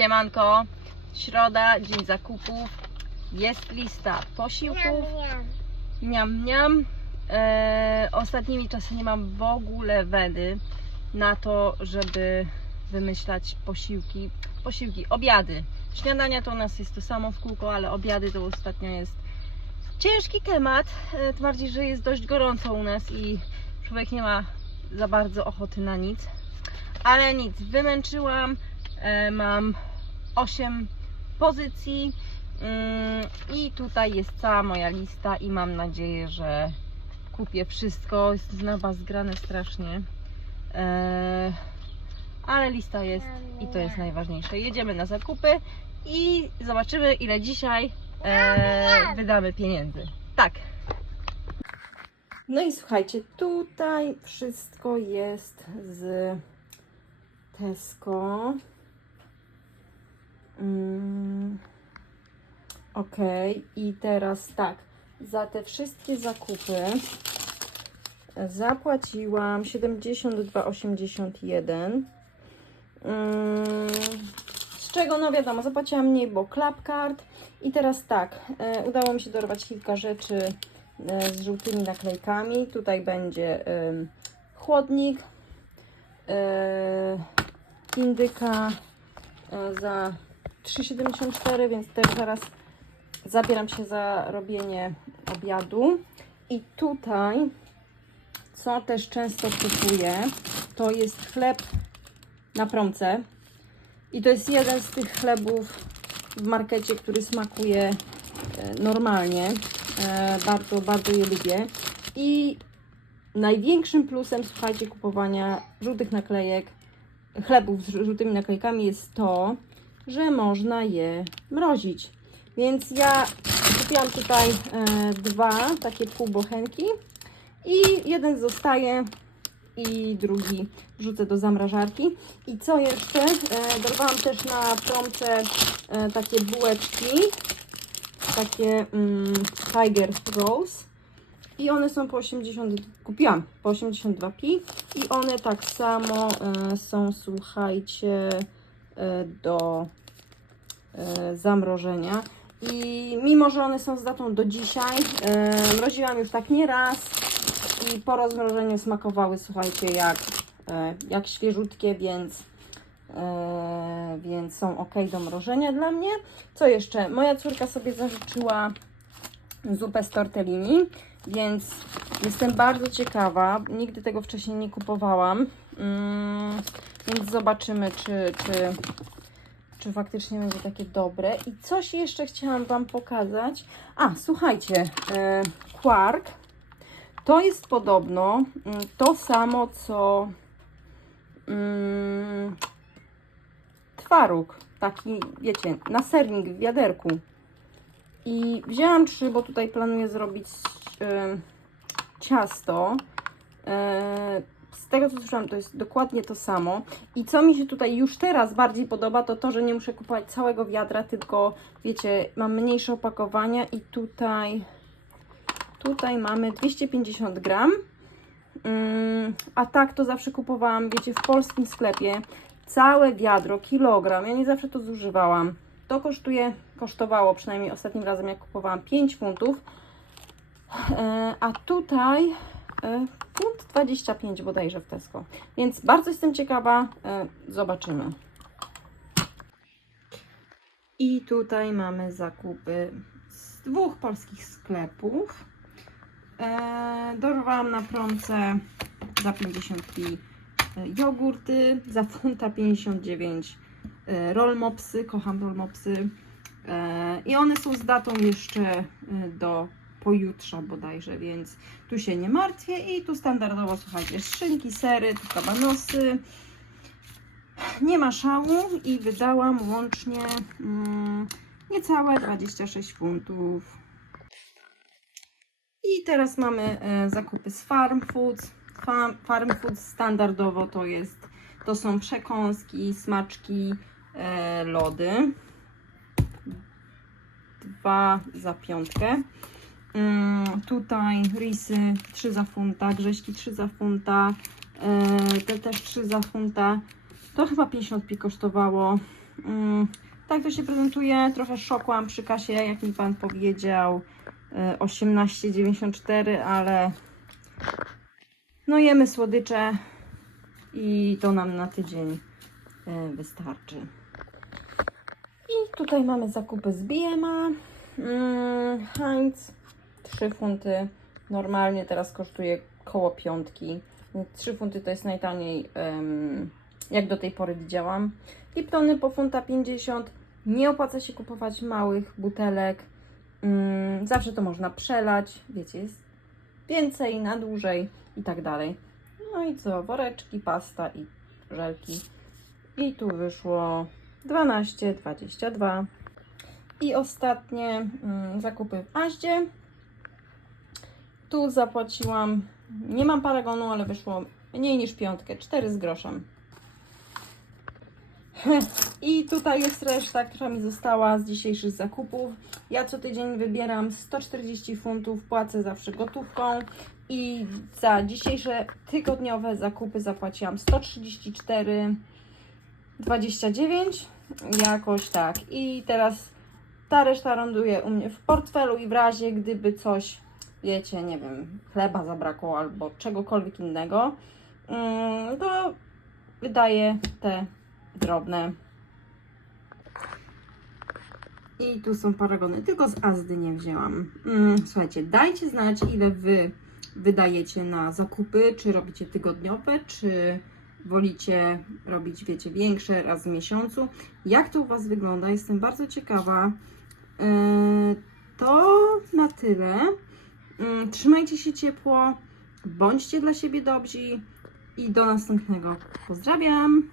Siemanko, środa, dzień zakupów. Jest lista posiłków. Miam, miam. E, ostatnimi czasy nie mam w ogóle wedy na to, żeby wymyślać posiłki. Posiłki, obiady. Śniadania to u nas jest to samo w kółko, ale obiady to ostatnio jest ciężki temat. E, tym bardziej, że jest dość gorąco u nas i człowiek nie ma za bardzo ochoty na nic. Ale nic, wymęczyłam. E, mam 8 pozycji. Mm, I tutaj jest cała moja lista i mam nadzieję, że kupię wszystko. Jest na Was zgrane strasznie. E, ale lista jest i to jest najważniejsze. Jedziemy na zakupy i zobaczymy ile dzisiaj e, wydamy pieniędzy. Tak. No i słuchajcie, tutaj wszystko jest z Tesco. Mm. Ok, i teraz tak, za te wszystkie zakupy zapłaciłam 72,81. Mm, z czego, no wiadomo, zapłaciłam mniej, bo Clubcard. I teraz tak, e, udało mi się dorwać kilka rzeczy e, z żółtymi naklejkami. Tutaj będzie chłodnik, e, indyka za 3,74, więc też zaraz zabieram się za robienie obiadu. I tutaj, co też często kupuję, to jest chleb na promce. I to jest jeden z tych chlebów w markecie, który smakuje e, normalnie. E, Bardzo, bardzo je lubię. I największym plusem, słuchajcie, kupowania żółtych naklejek, chlebów z żółtymi naklejkami jest to, że można je mrozić. Więc ja kupiłam tutaj e, dwa takie półbochenki i jeden zostaje i drugi wrzucę do zamrażarki. I co jeszcze? E, dorwałam też na promce e, takie bułeczki, takie mm, Tiger Rose. I one są po 80, kupiłam po 82p i one tak samo są, słuchajcie, do zamrożenia. I mimo, że one są z datą do dzisiaj, e, mroziłam już tak nie raz i po rozmrożeniu smakowały, słuchajcie, jak, e, jak świeżutkie, więc, e, więc są ok do mrożenia dla mnie. Co jeszcze? Moja córka sobie zażyczyła zupę z tortellini, więc jestem bardzo ciekawa. Nigdy tego wcześniej nie kupowałam, mm, więc zobaczymy, czy, czy, czy faktycznie będzie takie dobre. I coś jeszcze chciałam Wam pokazać. A, słuchajcie, e, Quark to jest podobno mm, to samo, co mm, twaróg. Taki, wiecie, na sernik w wiaderku. I wzięłam trzy, bo tutaj planuję zrobić e, ciasto. E, z tego co słyszałam, to jest dokładnie to samo. I co mi się tutaj już teraz bardziej podoba, to to, że nie muszę kupować całego wiadra, tylko wiecie, mam mniejsze opakowania i tutaj tutaj mamy 250 gram. Mm, a tak to zawsze kupowałam, wiecie, w polskim sklepie całe wiadro, kilogram. Ja nie zawsze to zużywałam. To kosztuje, kosztowało przynajmniej ostatnim razem, jak kupowałam 5 funtów. E, a tutaj e, funt 25 bodajże w Tesco. Więc bardzo jestem ciekawa. E, zobaczymy. I tutaj mamy zakupy z dwóch polskich sklepów. E, dorwałam na promce za 50 pi jogurty, za funta 59 e, roll mopsy, kocham roll mopsy. E, I one są z datą jeszcze e, do pojutrza bodajże, więc tu się nie martwię. I tu standardowo, słuchajcie, szynki, sery, tu kabanosy. Nie ma szału i wydałam łącznie mm, niecałe 26 funtów. I teraz mamy e, zakupy z Farm Foods. Farm, farm Foods standardowo to jest, to są przekąski, smaczki, e, lody. Dwa za piątkę. Tutaj risy 3 za funta, grześki 3 za funta, e, te też 3 za funta. To chyba 50 pi kosztowało. Tak to się prezentuje. Trochę szokłam przy kasie, jak mi pan powiedział. e, 18,94, ale no jemy słodycze i to nam na tydzień e, wystarczy. I tutaj mamy zakupy z BMA. Heinz 3 funty. Normalnie teraz kosztuje koło piątki. 3 funty to jest najtaniej, jak do tej pory widziałam. Liptony po funta 50. Nie opłaca się kupować małych butelek. Mm, zawsze to można przelać. Wiecie, jest więcej, na dłużej i tak dalej. No i co? Woreczki, pasta i żelki. I tu wyszło 12,22. I ostatnie mm, zakupy w Aździe. Tu zapłaciłam, nie mam paragonu, ale wyszło mniej niż piątkę, 4 z groszem. I tutaj jest reszta, która mi została z dzisiejszych zakupów. Ja co tydzień wybieram 140 funtów, płacę zawsze gotówką i za dzisiejsze tygodniowe zakupy zapłaciłam 134,29 jakoś tak. I teraz ta reszta ląduje u mnie w portfelu i w razie gdyby coś, wiecie, nie wiem, chleba zabrakło albo czegokolwiek innego, mm, to wydaję te drobne. I tu są paragony, tylko z Azdy nie wzięłam. Mm, słuchajcie, dajcie znać, ile Wy wydajecie na zakupy, czy robicie tygodniowe, czy wolicie robić, wiecie, większe raz w miesiącu. Jak to u Was wygląda? Jestem bardzo ciekawa. Yy, To na tyle. Yy, Trzymajcie się ciepło, bądźcie dla siebie dobrzy i do następnego. Pozdrawiam!